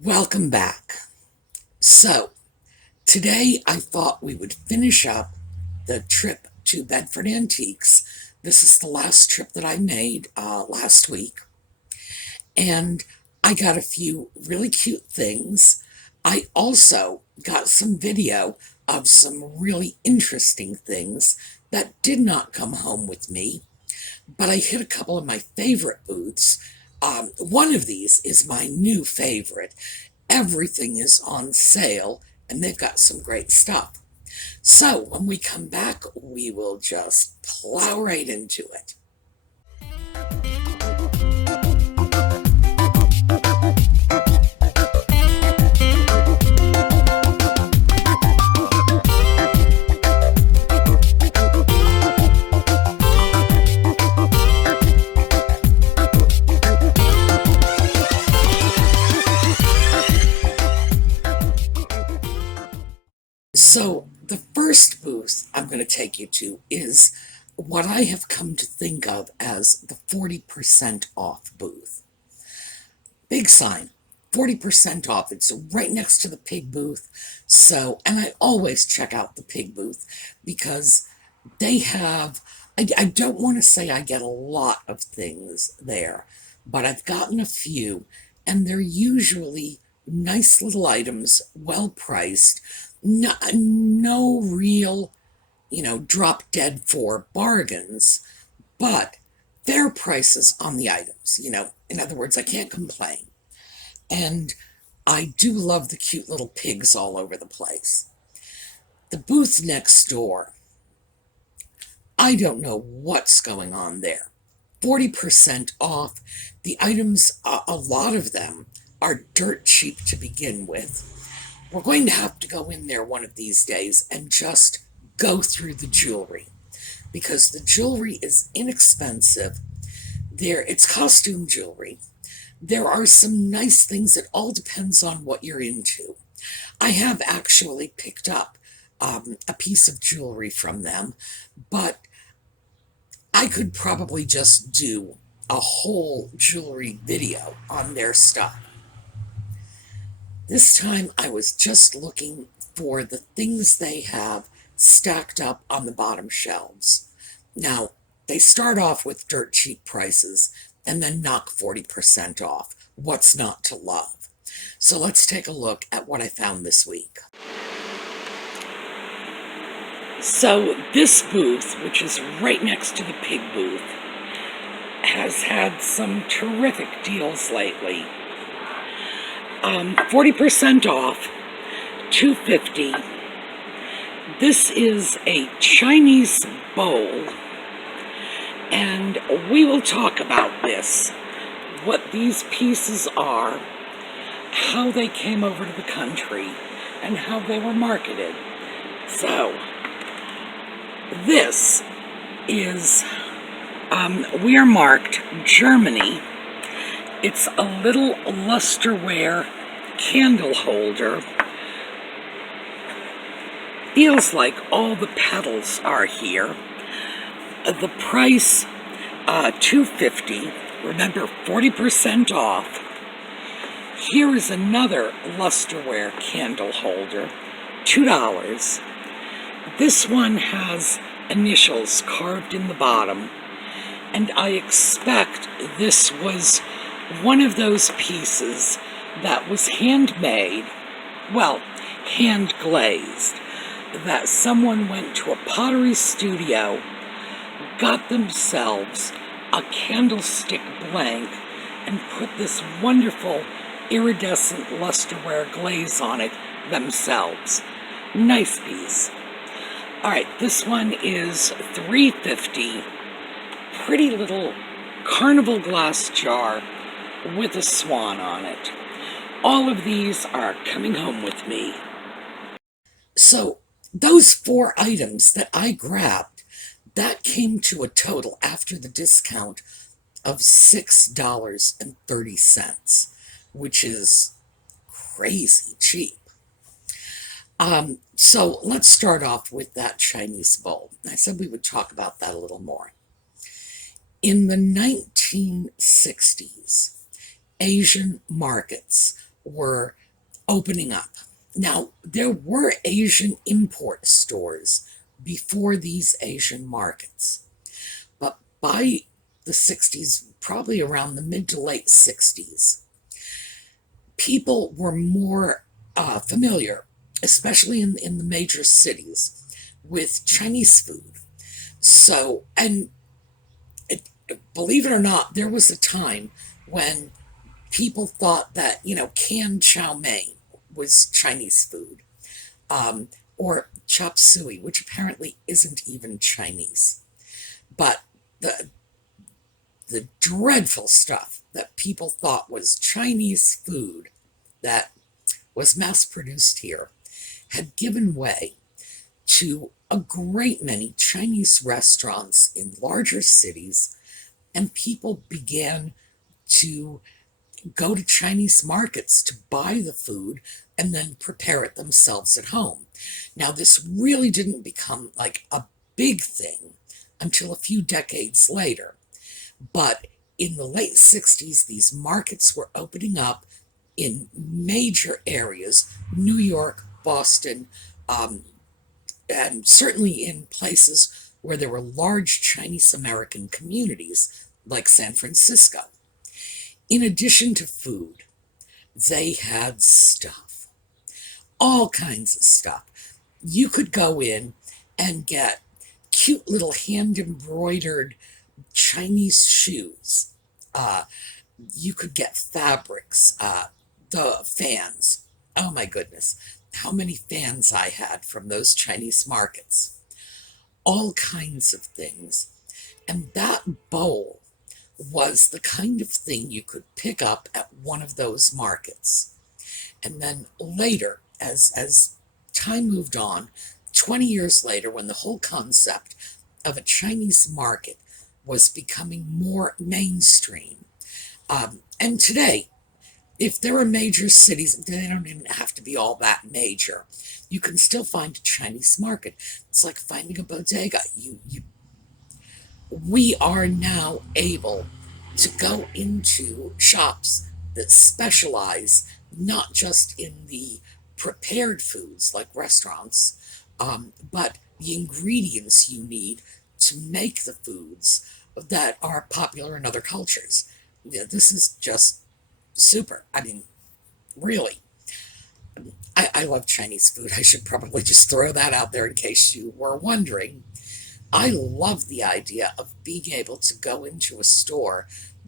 Welcome back. So, today I thought we would finish up the trip to Bedford Antiques. This is the last trip that I made last week, and I got a few really cute things. I also got some video of some really interesting things that did not come home with me, but I hit a couple of my favorite booths. One of these is my new favorite. Everything is on sale, and they've got some great stuff. So when we come back, we will just plow right into it. So the first booth I'm going to take you to is what I have come to think of as the 40% off booth. Big sign, 40% off. It's right next to the pig booth. So, and I always check out the pig booth because they have, I don't want to say I get a lot of things there, but I've gotten a few, and they're usually nice little items, well priced. No real, drop dead for bargains, but fair prices on the items. In other words, I can't complain. And I do love the cute little pigs all over the place. The booth next door, I don't know what's going on there. 40% off. The items, a lot of them, are dirt cheap to begin with. We're going to have to go in there one of these days and just go through the jewelry, because the jewelry is inexpensive. It's costume jewelry. There are some nice things. It all depends on what you're into. I have actually picked up a piece of jewelry from them, but I could probably just do a whole jewelry video on their stuff. This time I was just looking for the things they have stacked up on the bottom shelves. Now, they start off with dirt cheap prices and then knock 40% off. What's not to love? So let's take a look at what I found this week. So this booth, which is right next to the pig booth, has had some terrific deals lately. 40% off, $2.50. This is a Chinese bowl, and we will talk about this, what these pieces are, how they came over to the country, and how they were marketed. So, this is, we are marked Germany. It's a little Lusterware candle holder. Feels like all the petals are here. The price, $2.50. Remember, 40% off. Here is another Lusterware candle holder, $2. This one has initials carved in the bottom, and I expect this was one of those pieces that was handmade, well, hand glazed, that someone went to a pottery studio, got themselves a candlestick blank, and put this wonderful iridescent Lusterware glaze on it themselves. Nice piece. Alright, this one is $3.50. Pretty little carnival glass jar with a swan on it. All of these are coming home with me. So, those 4 items that I grabbed, that came to a total after the discount of $6.30, which is crazy cheap. So let's start off with that Chinese bowl. I said we would talk about that a little more. In the 1960s, Asian markets were opening up. Now, there were Asian import stores before these Asian markets, but by the 60s, probably around the mid to late 60s, people were more familiar, especially in the major cities, with Chinese food. So, and believe it or not, there was a time when people thought that, canned chow mein was Chinese food, or chop suey, which apparently isn't even Chinese. But the dreadful stuff that people thought was Chinese food that was mass produced here had given way to a great many Chinese restaurants in larger cities, and people began to go to Chinese markets to buy the food and then prepare it themselves at home. Now, this really didn't become like a big thing until a few decades later, but in the late 60s, these markets were opening up in major areas, New York, Boston, and certainly in places where there were large Chinese American communities, like San Francisco. In addition to food, they had stuff, all kinds of stuff. You could go in and get cute little hand embroidered Chinese shoes. Uh, you could get fabrics, the fans. Oh my goodness, how many fans I had from those Chinese markets. All kinds of things. And that bowl was the kind of thing you could pick up at one of those markets. And then later, as time moved on, 20 years later, when the whole concept of a Chinese market was becoming more mainstream, and today, if there are major cities, they don't even have to be all that major. You can still find a Chinese market. It's like finding a bodega. We are now able to go into shops that specialize not just in the prepared foods like restaurants, but the ingredients you need to make the foods that are popular in other cultures. Yeah, this is just super. I mean, really. I love Chinese food. I should probably just throw that out there in case you were wondering. I love the idea of being able to go into a store,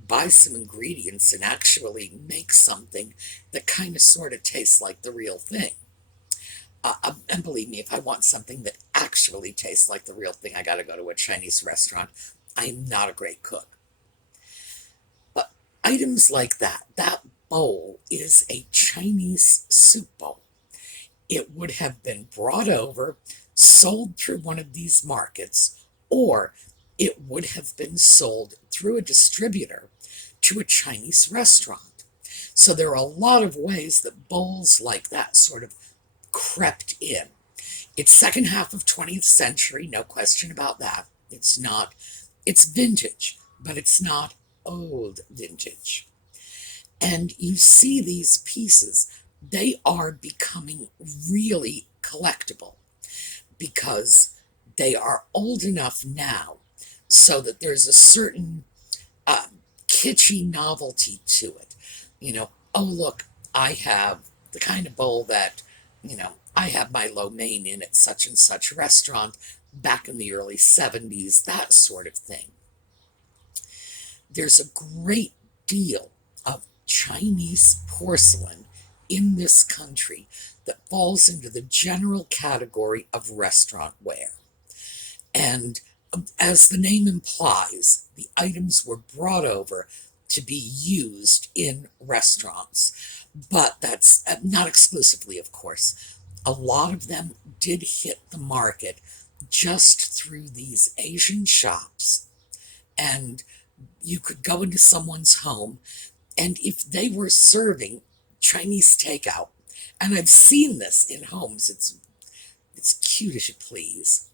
buy some ingredients, and actually make something that kind of sort of tastes like the real thing. And believe me, if I want something that actually tastes like the real thing, I got to go to a Chinese restaurant. I am not a great cook. But items like that bowl is a Chinese soup bowl. It would have been brought over, sold through one of these markets, or it would have been sold through a distributor to a Chinese restaurant. So there are a lot of ways that bowls like that sort of crept in. It's second half of 20th century, no question about that. It's vintage, but it's not old vintage. And you see these pieces, they are becoming really collectible because they are old enough now so that there's a certain uh, kitschy novelty to it. Oh, look, I have the kind of bowl that, I have my lo mein in at such and such restaurant back in the early 70s, that sort of thing. There's a great deal of Chinese porcelain in this country that falls into the general category of restaurant ware. And as the name implies, the items were brought over to be used in restaurants. But that's not exclusively, of course. A lot of them did hit the market just through these Asian shops. And you could go into someone's home, and if they were serving Chinese takeout, and I've seen this in homes, it's cute as you please,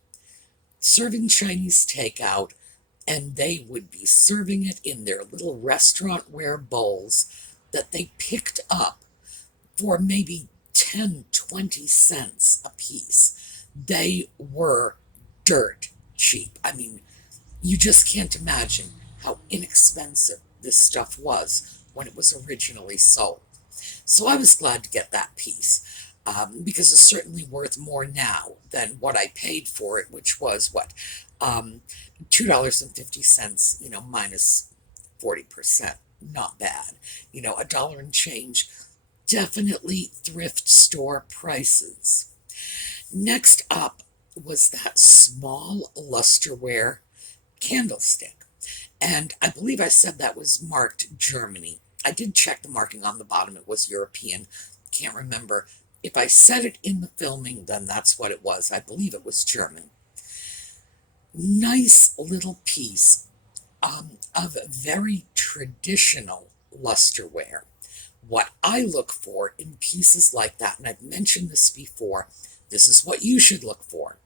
serving Chinese takeout, and they would be serving it in their little restaurant ware bowls that they picked up for maybe 10, 20 cents a piece. They were dirt cheap. I mean, you just can't imagine how inexpensive this stuff was when it was originally sold. So I was glad to get that piece, because it's certainly worth more now than what I paid for it, which was what, $2.50, minus 40%. Not bad. A dollar and change. Definitely thrift store prices. Next up was that small Lusterware candlestick. And I believe I said that was marked Germany. I did check the marking on the bottom. It was European. Can't remember. If I said it in the filming, then that's what it was. I believe it was German. Nice little piece of very traditional lusterware. What I look for in pieces like that, and I've mentioned this before, this is what you should look for.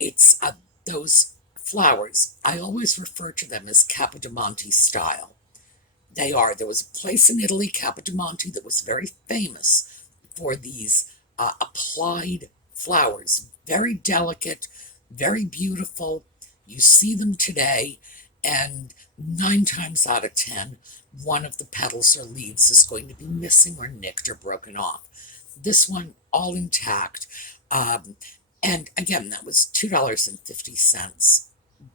It's those flowers. I always refer to them as Capodimonte style. They are. There was a place in Italy, Capodimonte, that was very famous for these applied flowers. Very delicate, very beautiful. You see them today, and 9 times out of 10, one of the petals or leaves is going to be missing or nicked or broken off. This one, all intact. And again, that was $2.50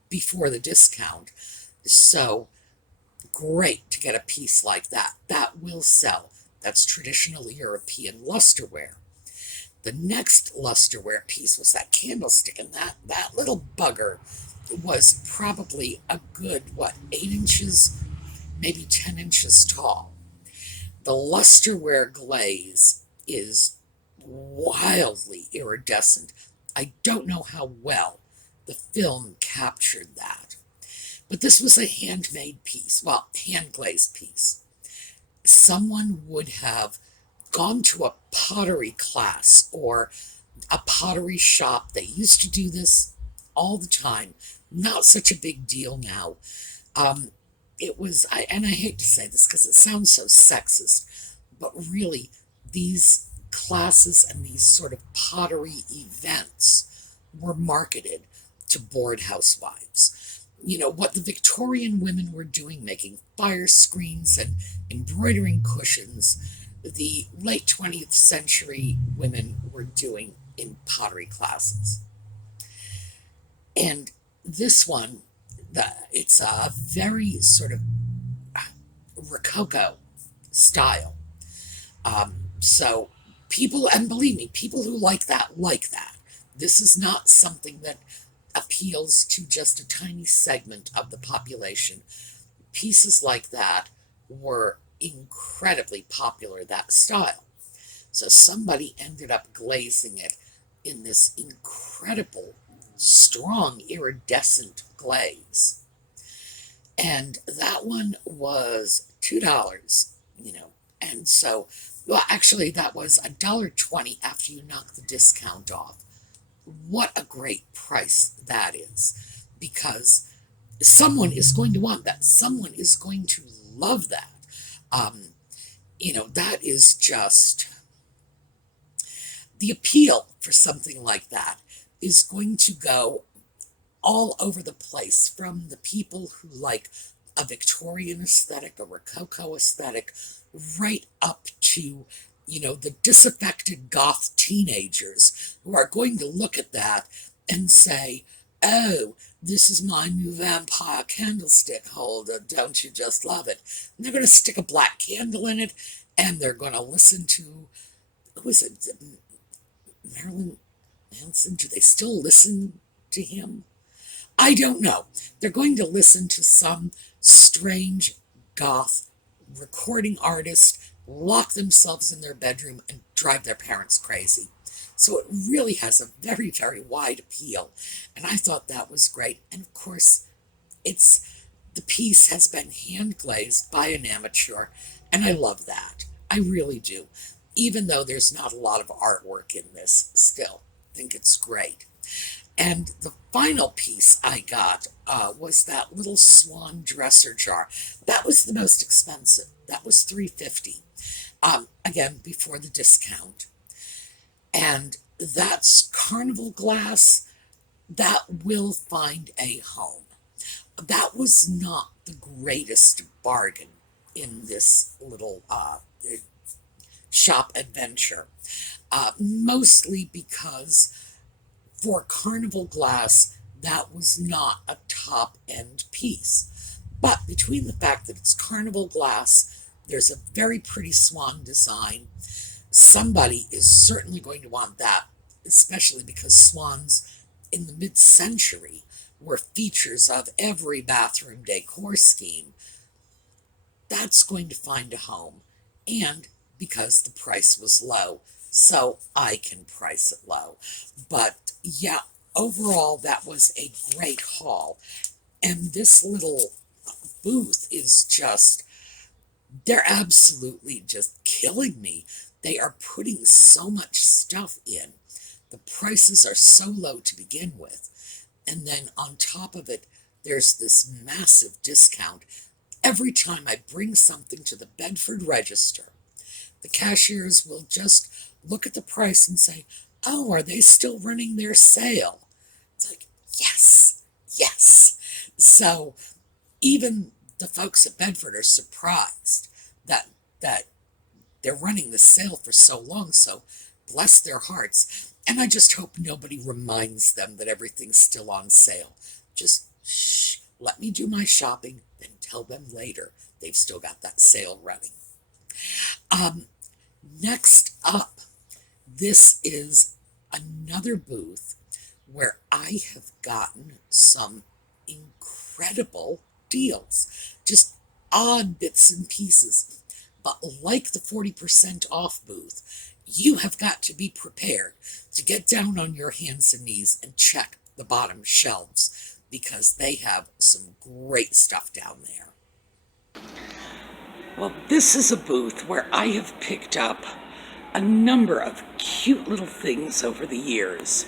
before the discount. So great to get a piece like that. That will sell. That's traditional European lusterware. The next lusterware piece was that candlestick, and that little bugger was probably a good, 8 inches, maybe 10 inches tall. The lusterware glaze is wildly iridescent. I don't know how well the film captured that. But this was a handmade piece, hand glazed piece. Someone would have gone to a pottery class or a pottery shop. They used to do this all the time. Not such a big deal now. It was, and I hate to say this because it sounds so sexist, but really these classes and these sort of pottery events were marketed to bored housewives. What the Victorian women were doing, making fire screens and embroidering cushions, the late 20th century women were doing in pottery classes. And this one, it's a very sort of Rococo style. So people, and believe me, people who like that like that. This is not something that appeals to just a tiny segment of the population. Pieces like that were incredibly popular, that style. So somebody ended up glazing it in this incredible, strong, iridescent glaze. And that one was $2, And so, actually, that was $1.20 after you knock the discount off. What a great price that is, because someone is going to want that. Someone is going to love that. That is just the appeal for something like that is going to go all over the place, from the people who like a Victorian aesthetic, a Rococo aesthetic, right up to, the disaffected goth teenagers who are going to look at that and say, oh, this is my new vampire candlestick holder. Don't you just love it? And they're going to stick a black candle in it, and they're going to listen to, who is it, Marilyn Manson? Do they still listen to him? I don't know. They're going to listen to some strange goth recording artist, lock themselves in their bedroom, and drive their parents crazy. So it really has a very, very wide appeal. And I thought that was great. And of course, the piece has been hand glazed by an amateur, and I love that. I really do. Even though there's not a lot of artwork in this, still think it's great. And the final piece I got was that little swan dresser jar. That was the most expensive. That was $3.50. again, before the discount. And that's carnival glass that will find a home. That was not the greatest bargain in this little shop adventure, mostly because for carnival glass, that was not a top end piece. But between the fact that it's carnival glass, there's a very pretty swan design. Somebody is certainly going to want that, especially because swans in the mid century were features of every bathroom decor scheme. That's going to find a home. And because the price was low, so I can price it low. But yeah, overall, that was a great haul. And this little booth is just, they're absolutely just killing me. They are putting so much stuff in. The prices are so low to begin with. And then on top of it, there's this massive discount. Every time I bring something to the Bedford register, the cashiers will just look at the price and say, "Oh, are they still running their sale?" It's like, yes, yes. So even the folks at Bedford are surprised that that they're running the sale for so long. So bless their hearts. And I just hope nobody reminds them that everything's still on sale. Just shh, let me do my shopping, then tell them later they've still got that sale running. Um, Next up, this is another booth where I have gotten some incredible deals, just odd bits and pieces. But like the 40% off booth, you have got to be prepared to get down on your hands and knees and check the bottom shelves because they have some great stuff down there. Well, this is a booth where I have picked up a number of cute little things over the years.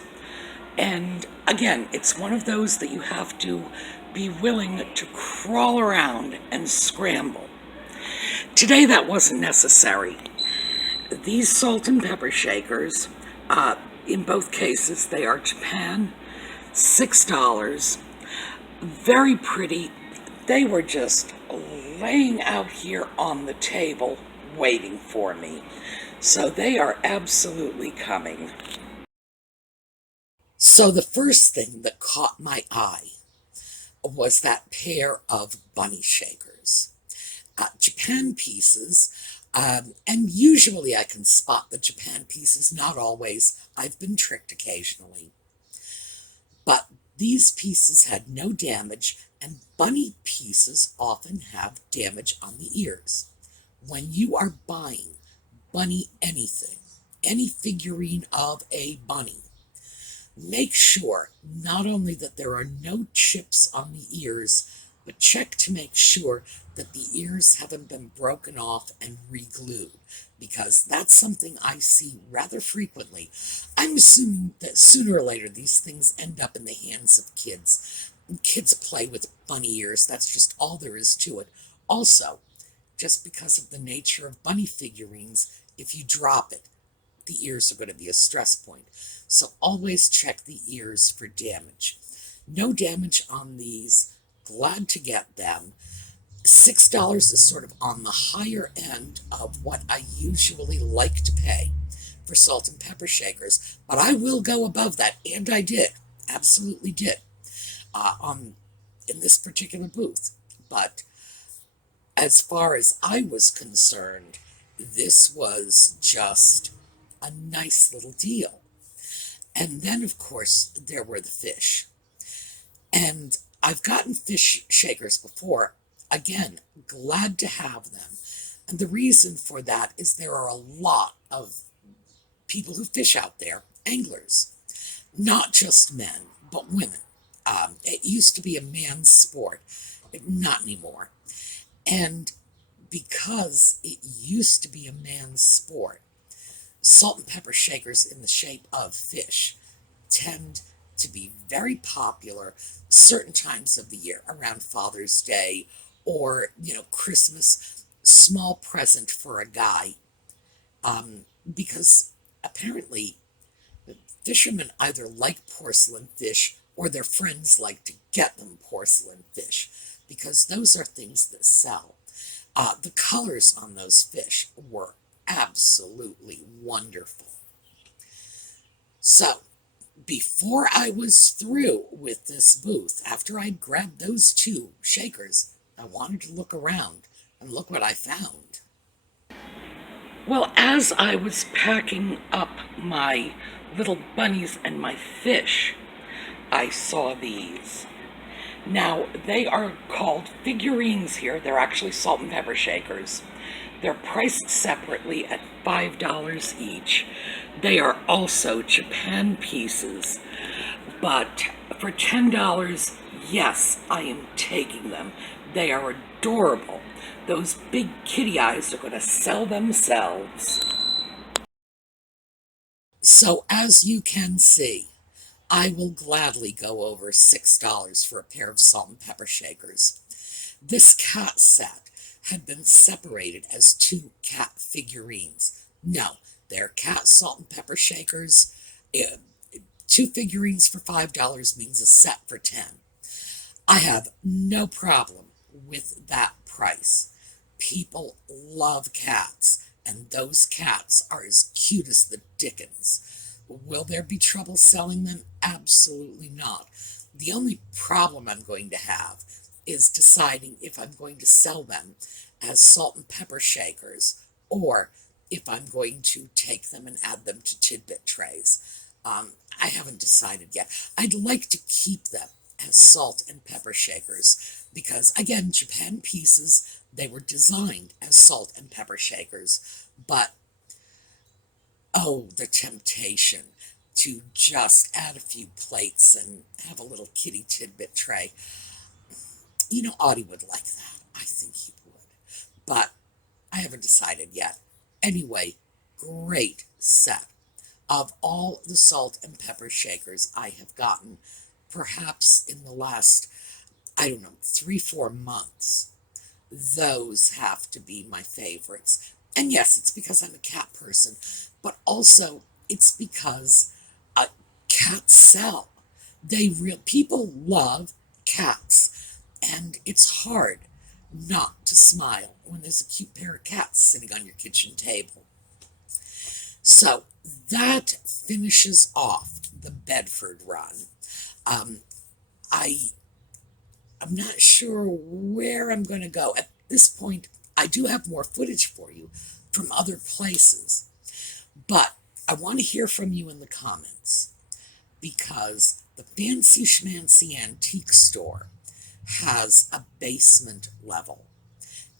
And again, it's one of those that you have to be willing to crawl around and scramble. Today, that wasn't necessary. These salt and pepper shakers, in both cases, they are Japan, $6. Very pretty. They were just laying out here on the table waiting for me. So they are absolutely coming. So the first thing that caught my eye was that pair of bunny shakers. Japan pieces, and usually I can spot the Japan pieces, not always. I've been tricked occasionally. But these pieces had no damage, and bunny pieces often have damage on the ears. When you are buying bunny anything, any figurine of a bunny, make sure not only that there are no chips on the ears, but check to make sure that the ears haven't been broken off and re-glued, because that's something I see rather frequently. I'm assuming that sooner or later these things end up in the hands of kids. Kids play with bunny ears, that's just all there is to it. Also, just because of the nature of bunny figurines, if you drop it, the ears are going to be a stress point. So always check the ears for damage. No damage on these. Glad to get them. $6 is sort of on the higher end of what I usually like to pay for salt and pepper shakers, but I will go above that, and I did. Absolutely did. In this particular booth. But as far as I was concerned, this was just a nice little deal. And then, of course, there were the fish. And I've gotten fish shakers before. Again, glad to have them. And the reason for that is there are a lot of people who fish out there, anglers, not just men, but women. It used to be a man's sport, not anymore. And because it used to be a man's sport, salt and pepper shakers in the shape of fish tend to be very popular certain times of the year, around Father's Day or, Christmas, small present for a guy. because apparently fishermen either like porcelain fish or their friends like to get them porcelain fish because those are things that sell. The colors on those fish were absolutely wonderful. So, before I was through with this booth, after I'd grabbed those two shakers, I wanted to look around, and look what I found. Well, as I was packing up my little bunnies and my fish, I saw these. Now, they are called figurines here. They're actually salt and pepper shakers. They're priced separately at $5 each. They are also Japan pieces, but for $10, yes, I am taking them. They are adorable. Those big kitty eyes are going to sell themselves. So, as you can see, I will gladly go over $6 for a pair of salt and pepper shakers. This cat set had been separated as two cat figurines. No, they're cat salt and pepper shakers. Uh, Two figurines for $5 means a set for 10. I have no problem with that price. People love cats, and those cats are as cute as the dickens. Will there be trouble selling them? Absolutely not. The only problem I'm going to have is deciding if I'm going to sell them as salt and pepper shakers or if I'm going to take them and add them to Tidbit trays. I haven't decided yet. I'd like to keep them as salt and pepper shakers because, again, Japan pieces, they were designed as salt and pepper shakers, but oh, the temptation to just add a few plates and have a little kitty tidbit tray. You know, Audie would like that. I think he would. But I haven't decided yet. Anyway, great set. Of all the salt and pepper shakers I have gotten, perhaps in the last, I don't know, 3, 4 months, those have to be my favorites. And yes, it's because I'm a cat person, but also it's because uh, cats sell. People love cats, and it's hard not to smile when there's a cute pair of cats sitting on your kitchen table. So that finishes off the Bedford run. Um, I I'm not sure where I'm going to go. At this point, I do have more footage for you from other places, but I want to hear from you in the comments because the Fancy Schmancy Antique Store has a basement level.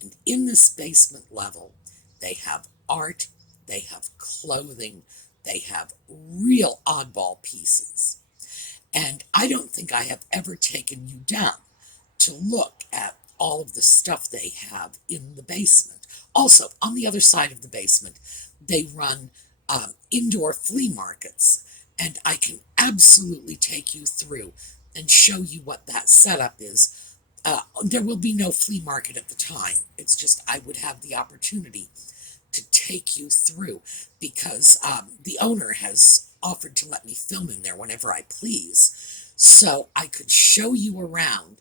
And in this basement level, they have art, they have clothing, they have real oddball pieces. And I don't think I have ever taken you down to look at all of the stuff they have in the basement. Also, on the other side of the basement, they run indoor flea markets, and I can absolutely take you through and show you what that setup is. There will be no flea market at the time. It's just I would have the opportunity to take you through because the owner has offered to let me film in there whenever I please. So I could show you around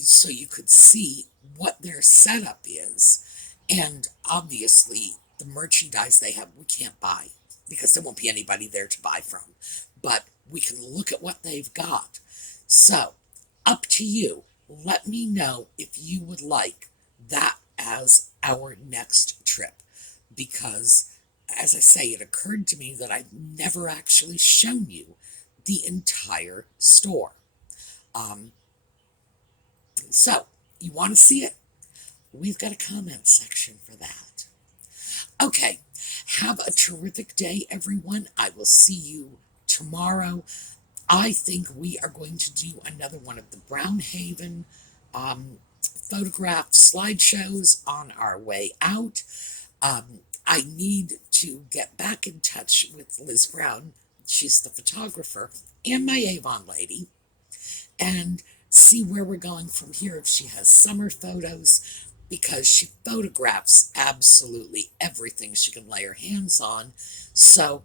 so you could see what their setup is. And obviously, the merchandise they have, we can't buy because there won't be anybody there to buy from. But we can look at what they've got. So, up to you. Let me know if you would like that as our next trip. Because, as I say, it occurred to me that I've never actually shown you the entire store. So, you want to see it? We've got a comment section for that. Okay, have a terrific day, everyone. I will see you tomorrow. I think we are going to do another one of the Brownhaven photograph slideshows on our way out. I need to get back in touch with Liz Brown. She's the photographer and my Avon lady, and see where we're going from here. If she has summer photos, because she photographs absolutely everything she can lay her hands on. So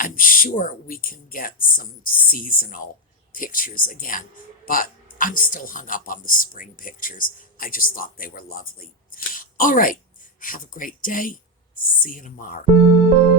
I'm sure we can get some seasonal pictures again, but I'm still hung up on the spring pictures. I just thought they were lovely. All right, have a great day. See you tomorrow.